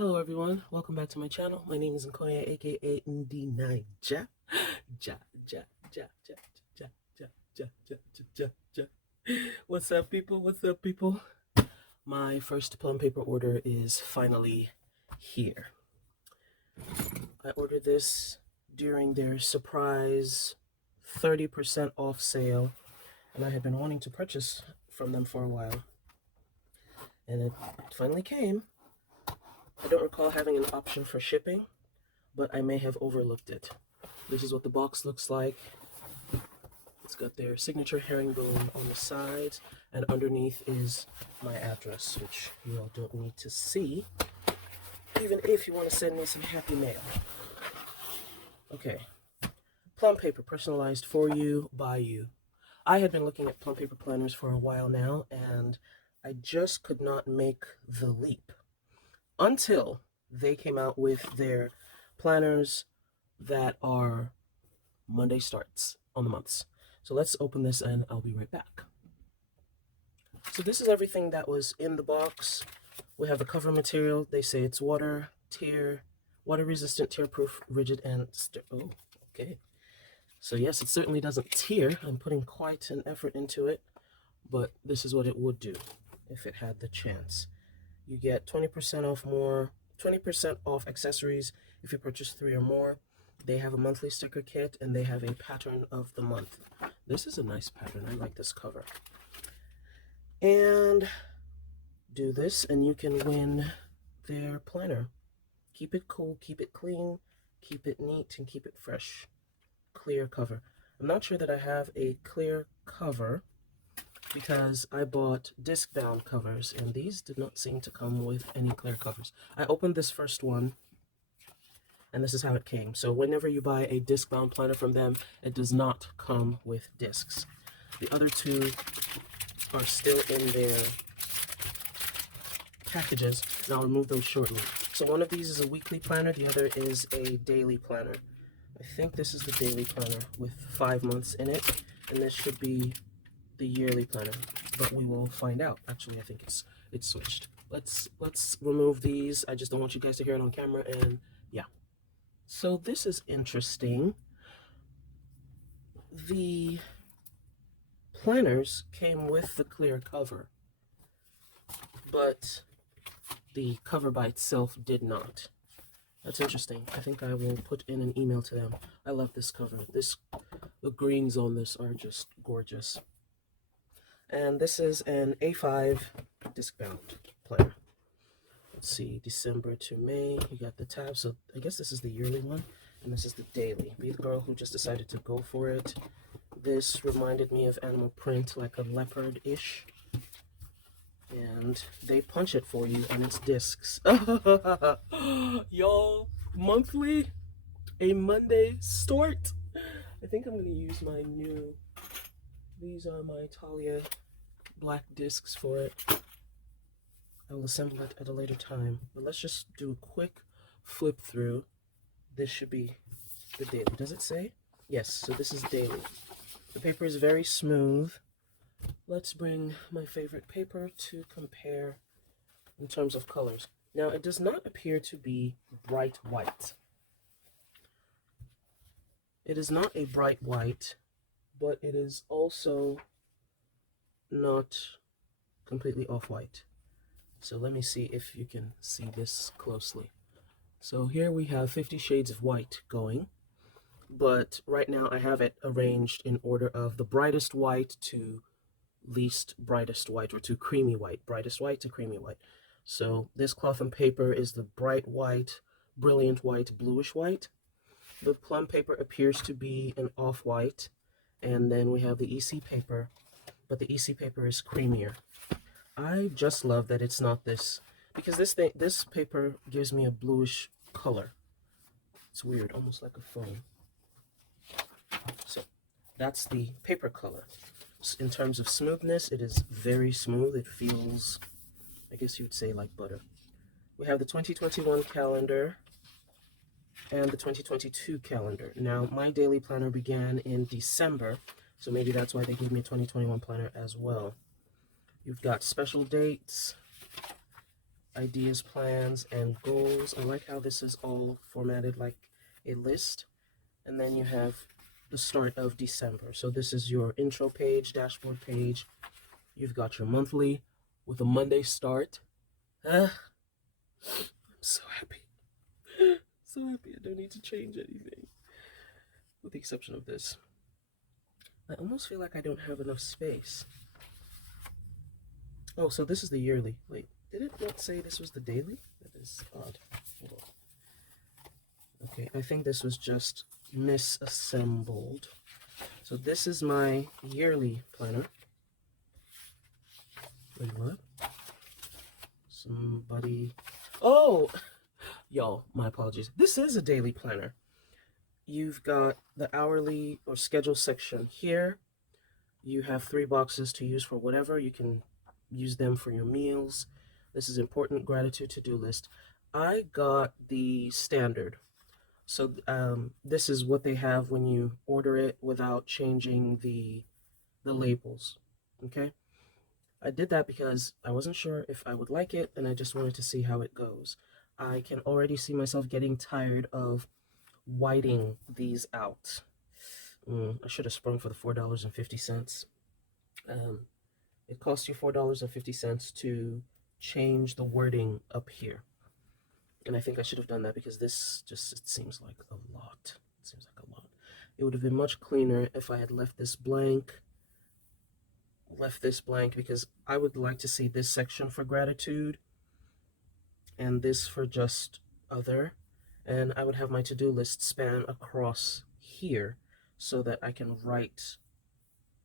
Hello everyone, welcome back to my channel. My name is Nkoya, aka Ndi Naija. Ja, ja, ja, ja, ja, ja, ja, ja, ja, ja. What's up, people? What's up, people? My first plum paper order is finally here. I ordered this during their surprise 30% off sale, and I had been wanting to purchase from them for a while. And it finally came. I don't recall having an option for shipping, but I may have overlooked it. This is what the box looks like. It's got their signature herringbone on the sides, and underneath is my address, which you all don't need to see, even if you want to send me some happy mail. Okay, plum paper personalized for you, by you. I had been looking at plum paper planners for a while now, and I just could not make the leap until they came out with their planners that are Monday starts on the months. So let's open this and I'll be right back. So this is everything that was in the box. We have the cover material. They say it's water resistant, tear proof, rigid, and oh, okay. So yes, it certainly doesn't tear. I'm putting quite an effort into it, but this is what it would do if it had the chance. You get 20% off accessories if you purchase 3 or more. They have a monthly sticker kit, and they have a pattern of the month. This is a nice pattern. I like this cover. And do this, and you can win their planner. Keep it cool, keep it clean, keep it neat, and keep it fresh. Clear cover. I'm not sure that I have a clear cover, because I bought disc-bound covers, and these did not seem to come with any clear covers. I opened this first one, and this is how it came. So whenever you buy a disc-bound planner from them, it does not come with discs. The other two are still in their packages, and I'll remove those shortly. So one of these is a weekly planner, the other is a daily planner. I think this is the daily planner with 5 months in it, and this should be the yearly planner, but we will find out. Actually, I think it's switched. Let's remove these. I just don't want you guys to hear it on camera, and yeah. So this is interesting. The planners came with the clear cover, but the cover by itself did not. That's interesting. I think I will put in an email to them. I love this cover. The greens on this are just gorgeous. And this is an A5 disc-bound planner. Let's see, December to May. You got the tab, so I guess this is the yearly one, and this is the daily. Be the girl who just decided to go for it. This reminded me of animal print, like a leopard-ish. And they punch it for you, and it's discs. Y'all, monthly, a Monday start. I think I'm going to use my new... These are my Talia black discs for it. I will assemble it at a later time. But let's just do a quick flip through. This should be the daily. Does it say? Yes, so this is daily. The paper is very smooth. Let's bring my favorite paper to compare in terms of colors. Now, it does not appear to be bright white. It is not a bright white, but it is also not completely off-white. So let me see if you can see this closely. So here we have 50 shades of white going, but right now I have it arranged in order of the brightest white to least brightest white, or to creamy white, brightest white to creamy white. So this cloth and paper is the bright white, brilliant white, bluish white. The plum paper appears to be an off-white. And then we have the EC paper, but the EC paper is creamier. I just love that it's not this, because this paper gives me a bluish color. It's weird, almost like a phone. So that's the paper color. In terms of smoothness, it is very smooth. It feels, I guess you would say, like butter. We have the 2021 calendar and the 2022 calendar. Now, my daily planner began in December, so maybe that's why they gave me a 2021 planner as well. You've got special dates, ideas, plans, and goals. I like how this is all formatted like a list. And then you have the start of December. So this is your intro page, dashboard page. You've got your monthly with a Monday start. I'm so happy. So happy I don't need to change anything. With the exception of this. I almost feel like I don't have enough space. Oh, so this is the yearly. Wait, did it not say this was the daily? That is odd. Hold on. Okay, I think this was just misassembled. So this is my yearly planner. Wait, what? Somebody... Oh! Y'all, my apologies. This is a daily planner. You've got the hourly or schedule section here. You have 3 boxes to use for whatever. You can use them for your meals. This is important gratitude to-do list. I got the standard. So this is what they have when you order it without changing the labels. Okay? I did that because I wasn't sure if I would like it, and I just wanted to see how it goes. I can already see myself getting tired of whiting these out. I should have sprung for the $4.50. It costs you $4.50 to change the wording up here. And I think I should have done that because this just, it seems like a lot. It seems like a lot. It would have been much cleaner if I had left this blank. Because I would like to see this section for gratitude and this for just other. And I would have my to-do list span across here so that I can write,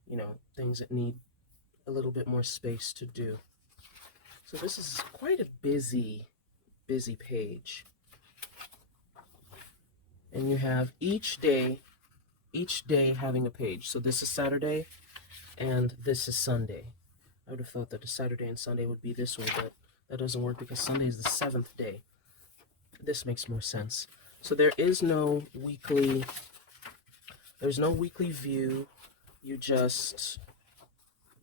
you know, things that need a little bit more space to do. So this is quite a busy page. And you have each day having a page. So this is Saturday and this is Sunday. I would have thought that the Saturday and Sunday would be this way, but that doesn't work because Sunday is the 7th day. This makes more sense. So there's no weekly view. You just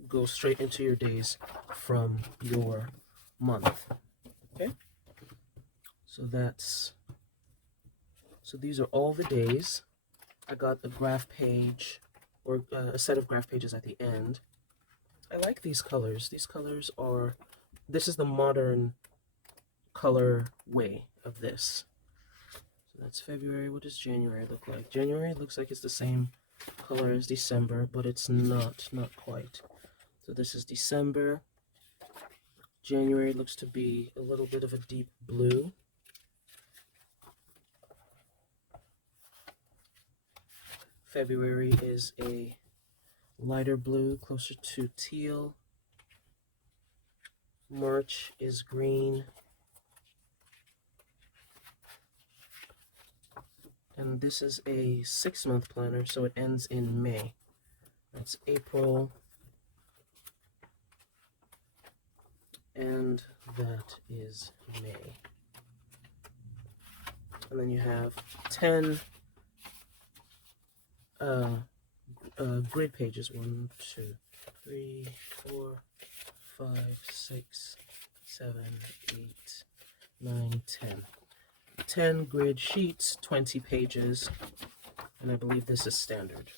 go straight into your days from your month. Okay? So these are all the days. I got a graph page, or a set of graph pages at the end. I like these colors. These colors are, this is the modern color way of this. So that's February. What does January look like? January looks like it's the same color as December, but it's not quite. So this is December. January looks to be a little bit of a deep blue. February is a lighter blue, closer to teal. March is green. And this is a 6-month planner, so it ends in May. That's April. And that is May. And then you have 10 grid pages. 1, 2, 3, 4, 5, 6, 7, 8, 9, 10. 10 grid sheets, 20 pages, and I believe this is standard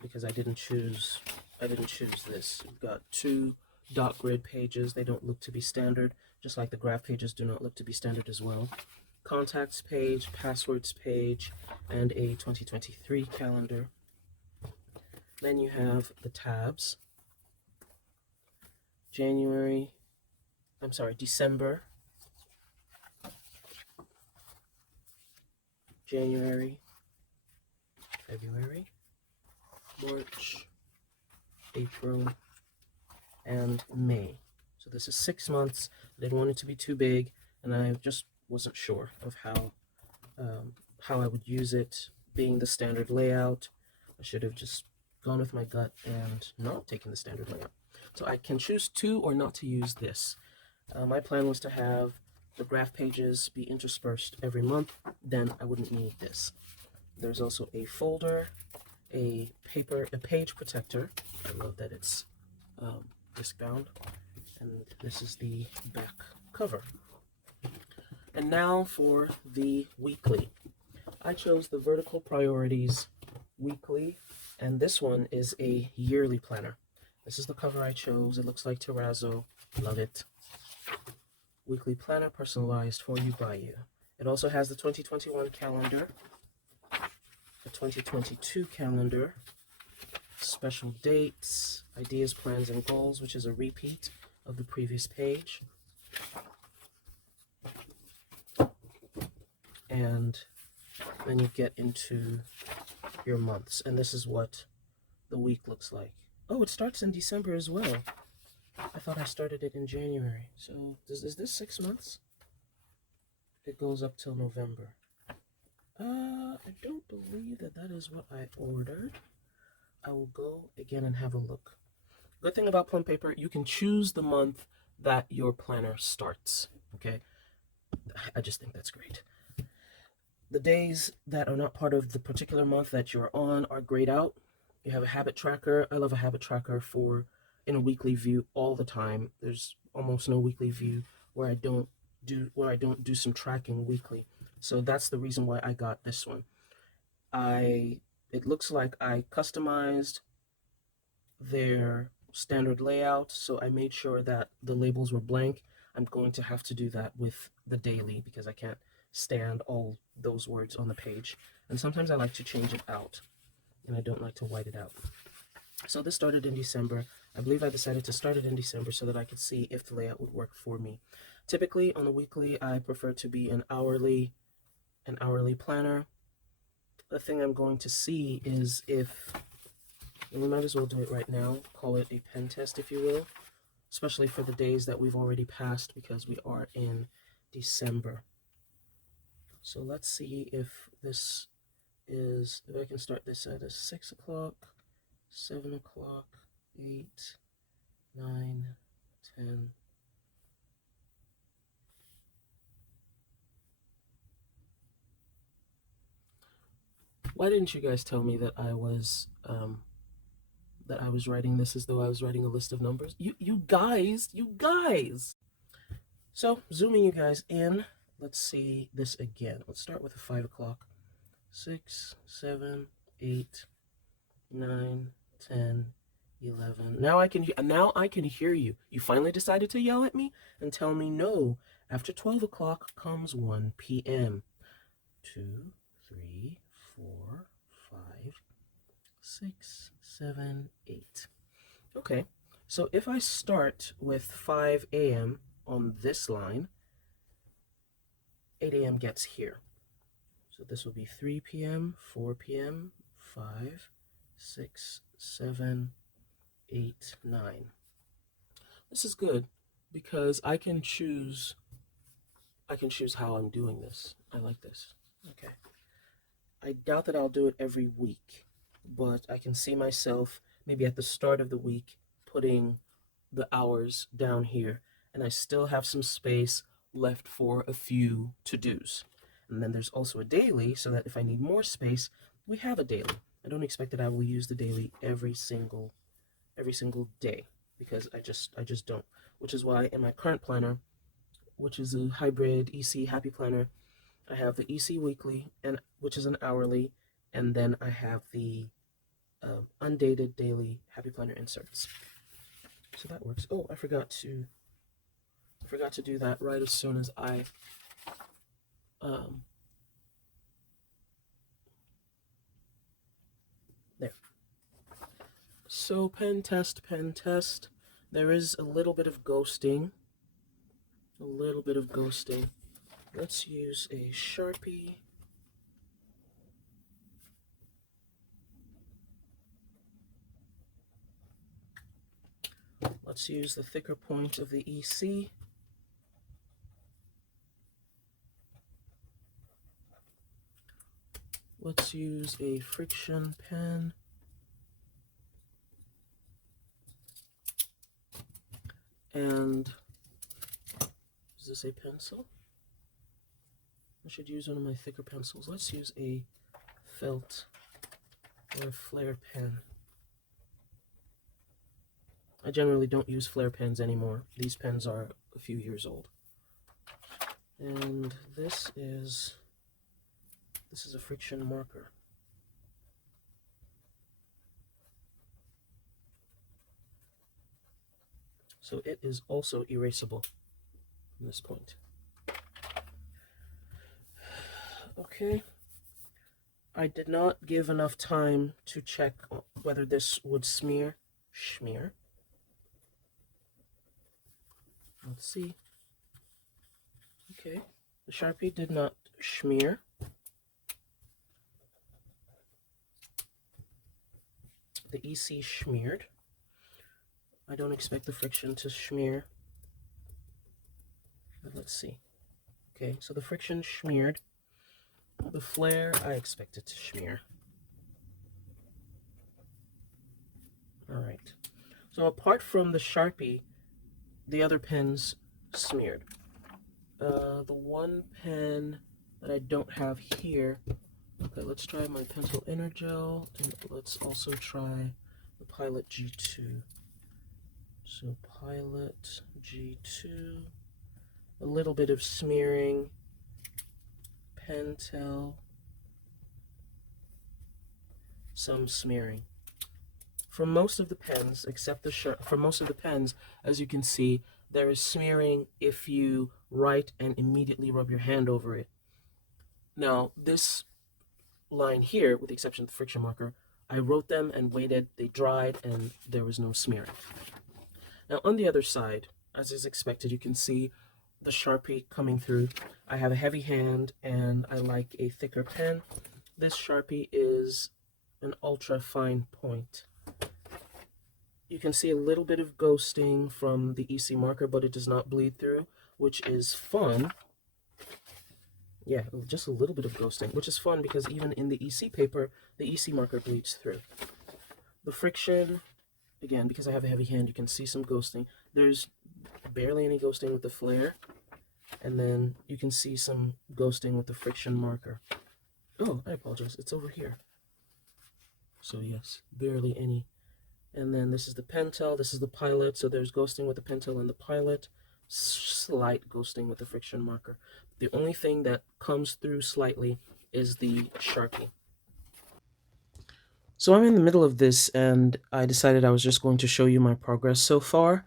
because I didn't choose this. You've got 2 dot grid pages. They don't look to be standard, just like the graph pages do not look to be standard as well. Contacts page, passwords page, and a 2023 calendar. Then you have the tabs. December, January, February, March, April, and May. So this is 6 months. I didn't want it to be too big, and I just wasn't sure of how I would use it. Being the standard layout, I should have just gone with my gut and not taken the standard layout. So I can choose to or not to use this. My plan was to have the graph pages be interspersed every month, then I wouldn't need this. There's also a folder, a page protector. I love that it's disc bound, and this is the back cover. And now for the weekly. I chose the Vertical Priorities Weekly, and this one is a yearly planner. This is the cover I chose. It looks like terrazzo. Love it. Weekly planner, personalized for you, by you. It also has the 2021 calendar, the 2022 calendar, special dates, ideas, plans, and goals, which is a repeat of the previous page. And then you get into your months, and this is what the week looks like. Oh, it starts in December as well. I thought I started it in January. So is this 6 months? It goes up till November. I don't believe that is what I ordered. I will go again and have a look. Good thing about Plum Paper, you can choose the month that your planner starts. Okay, I just think that's great. The days that are not part of the particular month that you're on are grayed out. You have a habit tracker. I love a habit tracker in a weekly view all the time. There's almost no weekly view where I don't do some tracking weekly. So that's the reason why I got this one. It looks like I customized their standard layout, so I made sure that the labels were blank. I'm going to have to do that with the daily because I can't stand all those words on the page. And sometimes I like to change it out, and I don't like to white it out. So this started in December. I believe I decided to start it in December so that I could see if the layout would work for me. Typically on the weekly, I prefer to be an hourly planner. The thing I'm going to see is if, and we might as well do it right now, call it a pen test, if you will, especially for the days that we've already passed because we are in December. So let's see if I can start this at a 6 o'clock, 7 o'clock, 8, 9, 10. Why didn't you guys tell me that I was writing this as though I was writing a list of numbers? You guys. So zooming you guys in, let's see this again. Let's start with a 5 o'clock. 6, 7, 8, 9, 10, 11. Now I can hear you. You finally decided to yell at me and tell me no. After 12 o'clock comes 1 p.m. 2, 3, 4, 5, 6, 7, 8. Okay, so if I start with 5 a.m. on this line, 8 a.m. gets here. So this will be 3 p.m., 4 p.m., 5, 6, 7, 8, 9. This is good because I can choose how I'm doing this. I like this. Okay. I doubt that I'll do it every week, but I can see myself maybe at the start of the week putting the hours down here, and I still have some space left for a few to-dos. And then there's also a daily, so that if I need more space, we have a daily. I don't expect that I will use the daily every single day because I just don't. Which is why in my current planner, which is a hybrid EC Happy Planner, I have the EC Weekly, which is an hourly, and then I have the undated daily Happy Planner inserts. So that works. Oh, I forgot to do that right as soon as I there. So pen test. There is a little bit of ghosting. Let's use a Sharpie. Let's use the thicker point of the EC. Let's use a friction pen. And is this a pencil? I should use one of my thicker pencils. Let's use a felt or a flare pen. I generally don't use flare pens anymore. These pens are a few years old. And this is a friction marker. So it is also erasable from this point. Okay. I did not give enough time to check whether this would smear. Let's see. Okay. The Sharpie did not smear. The EC smeared. I don't expect the friction to smear. But let's see. Okay, so the friction smeared. The flare, I expect it to smear. Alright. So apart from the Sharpie, the other pens smeared. The one pen that I don't have here. Okay, let's try my pencil Energel, and let's also try the Pilot G2. So Pilot G2, a little bit of smearing, Pentel, some smearing. For most of the pens, except the for most of the pens, as you can see, there is smearing if you write and immediately rub your hand over it. Now, this line here, with the exception of the friction marker, I wrote them and waited, they dried, and there was no smearing. Now, on the other side, as is expected, you can see the Sharpie coming through. I have a heavy hand, and I like a thicker pen. This Sharpie is an ultra fine point. You can see a little bit of ghosting from the EC marker, but it does not bleed through, which is fun. Yeah, just a little bit of ghosting, which is fun because even in the EC paper, the EC marker bleeds through. The friction, again, because I have a heavy hand, you can see some ghosting. There's barely any ghosting with the flare, and then you can see some ghosting with the friction marker. Oh, I apologize, it's over here. So yes, barely any. And then this is the Pentel, this is the Pilot, so there's ghosting with the Pentel and the Pilot, slight ghosting with the friction marker. The only thing that comes through slightly is the Sharpie. So I'm in the middle of this, and I decided I was just going to show you my progress so far.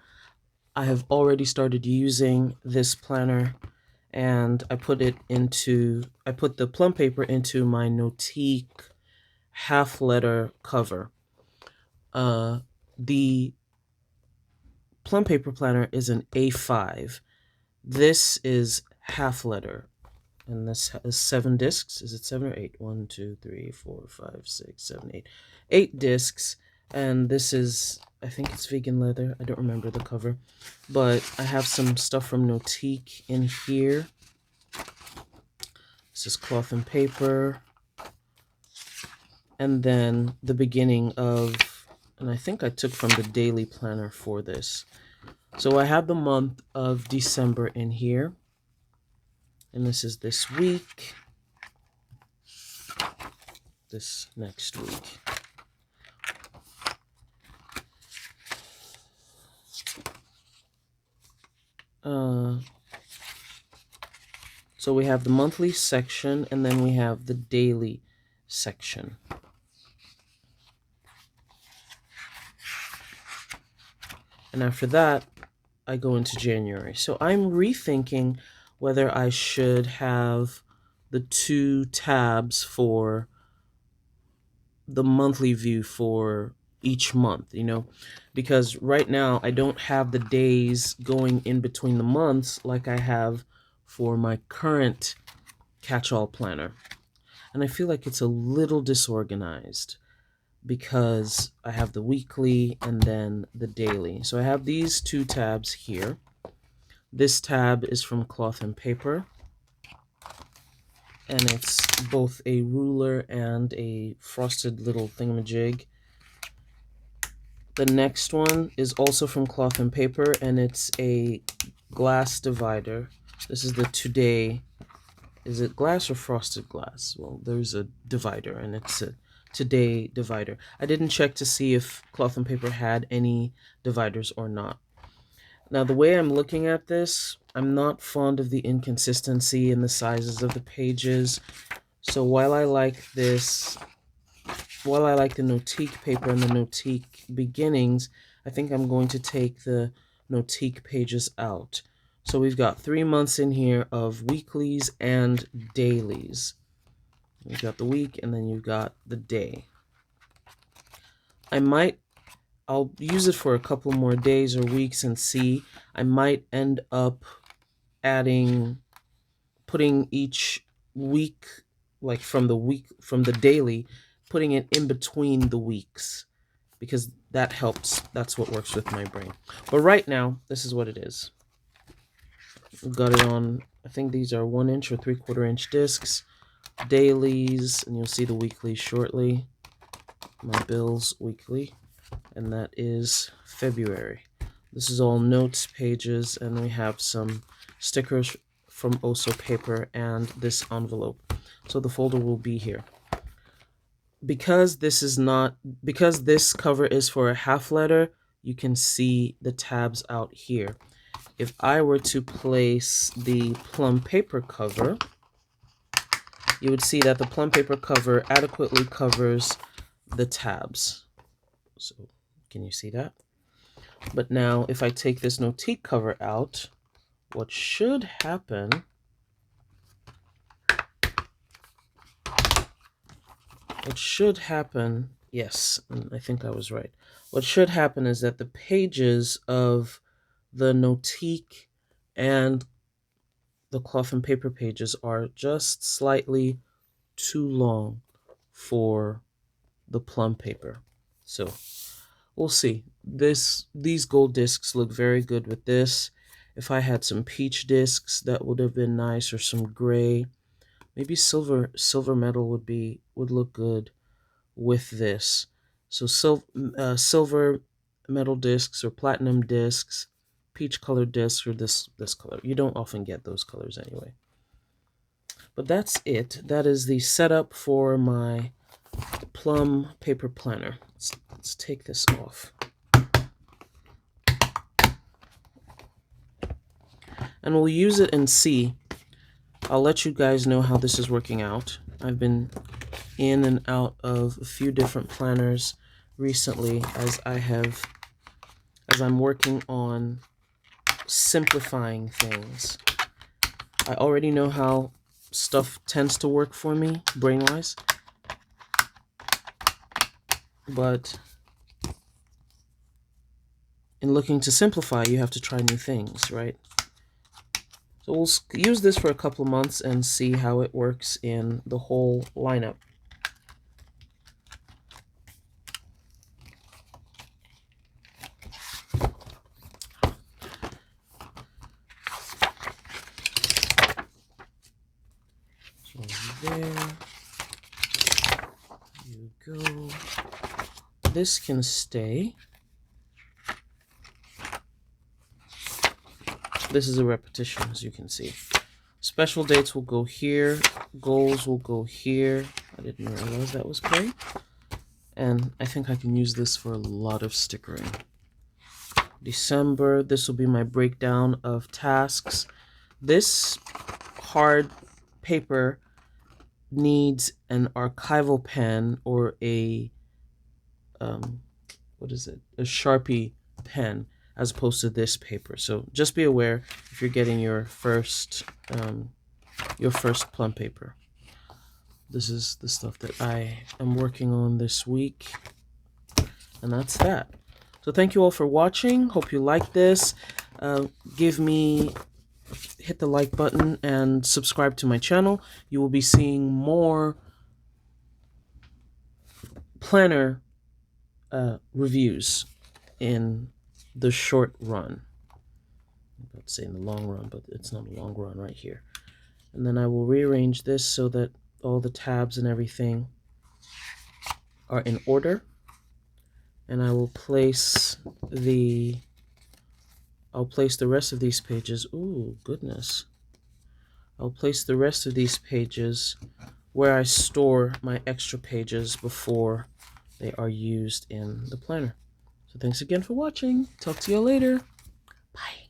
I have already started using this planner, and I put the Plum paper into my Notique half letter cover. The Plum Paper Planner is an A5. This is half letter, and this has 7 discs. Is it 7 or 8? 1, 2, 3, 4, 5, 6, 7, 8. 8 discs, and this is, I think it's vegan leather. I don't remember the cover, but I have some stuff from Notique in here. This is cloth and paper, and then the beginning of, and I think I took from the daily planner for this. So I have the month of December in here, and this is this week, this next week. So we have the monthly section, and then we have the daily section. And after that, I go into January. So I'm rethinking whether I should have the 2 tabs for the monthly view for each month, you know, because right now I don't have the days going in between the months like I have for my current catch-all planner. And I feel like it's a little disorganized because I have the weekly and then the daily. So I have these 2 tabs here. This tab is from Cloth and Paper, and it's both a ruler and a frosted little thingamajig. The next one is also from Cloth and Paper, and it's a glass divider. This is the Today. Is it glass or frosted glass? Well, there's a divider, and it's a Today divider. I didn't check to see if Cloth and Paper had any dividers or not. Now, the way I'm looking at this, I'm not fond of the inconsistency in the sizes of the pages. So while I like the Notique paper and the Notique beginnings, I think I'm going to take the Notique pages out. So we've got 3 months in here of weeklies and dailies. You've got the week and then you've got the day. I'll use it for a couple more days or weeks and see. I might end up putting each week, like from the daily, putting it in between the weeks, because that helps. That's what works with my brain. But right now, this is what it is. We've got it on, I think these are 1 inch or 3/4 inch discs, dailies, and you'll see the weekly shortly. My bills weekly, and that is February. This is all notes pages, and we have some stickers from Oso paper and this envelope. So the folder will be here. Because this cover is for a half letter, you can see the tabs out here. If I were to place the plum paper cover, you would see that the plum paper cover adequately covers the tabs. So can you see that? But now if I take this Notique cover out, what should happen yes, I think I was right. What should happen is that the pages of the Notique and the cloth and paper pages are just slightly too long for the plum paper. So we'll see. These gold discs look very good with this. If I had some peach discs, that would have been nice, or some gray. Maybe silver metal would look good with this. So silver metal discs or platinum discs, peach colored discs, or this color. You don't often get those colors anyway. But that's it. That is the setup for my Plum Paper Planner. Let's take this off. And we'll use it and see. I'll let you guys know how this is working out. I've been in and out of a few different planners recently as I'm working on simplifying things. I already know how stuff tends to work for me brain-wise, but in looking to simplify, you have to try new things, right? So we'll use this for a couple of months and see how it works in the whole lineup. So there you go. This can stay. This is a repetition, as you can see. Special dates will go here. Goals will go here. I didn't realize that was gray. And I think I can use this for a lot of stickering. December, this will be my breakdown of tasks. This hard paper needs an archival pen or a a Sharpie pen, as opposed to this paper. So just be aware if you're getting your first plum paper. This is the stuff that I am working on this week, and that's that. So thank you all for watching. Hope you like this. Hit the like button and subscribe to my channel. You will be seeing more planner reviews in the short run. I'm about to say in the long run, but it's not a long run right here. And then I will rearrange this so that all the tabs and everything are in order. And I will place the rest of these pages. Ooh, goodness. I'll place the rest of these pages where I store my extra pages before they are used in the planner. So thanks again for watching. Talk to you later. Bye.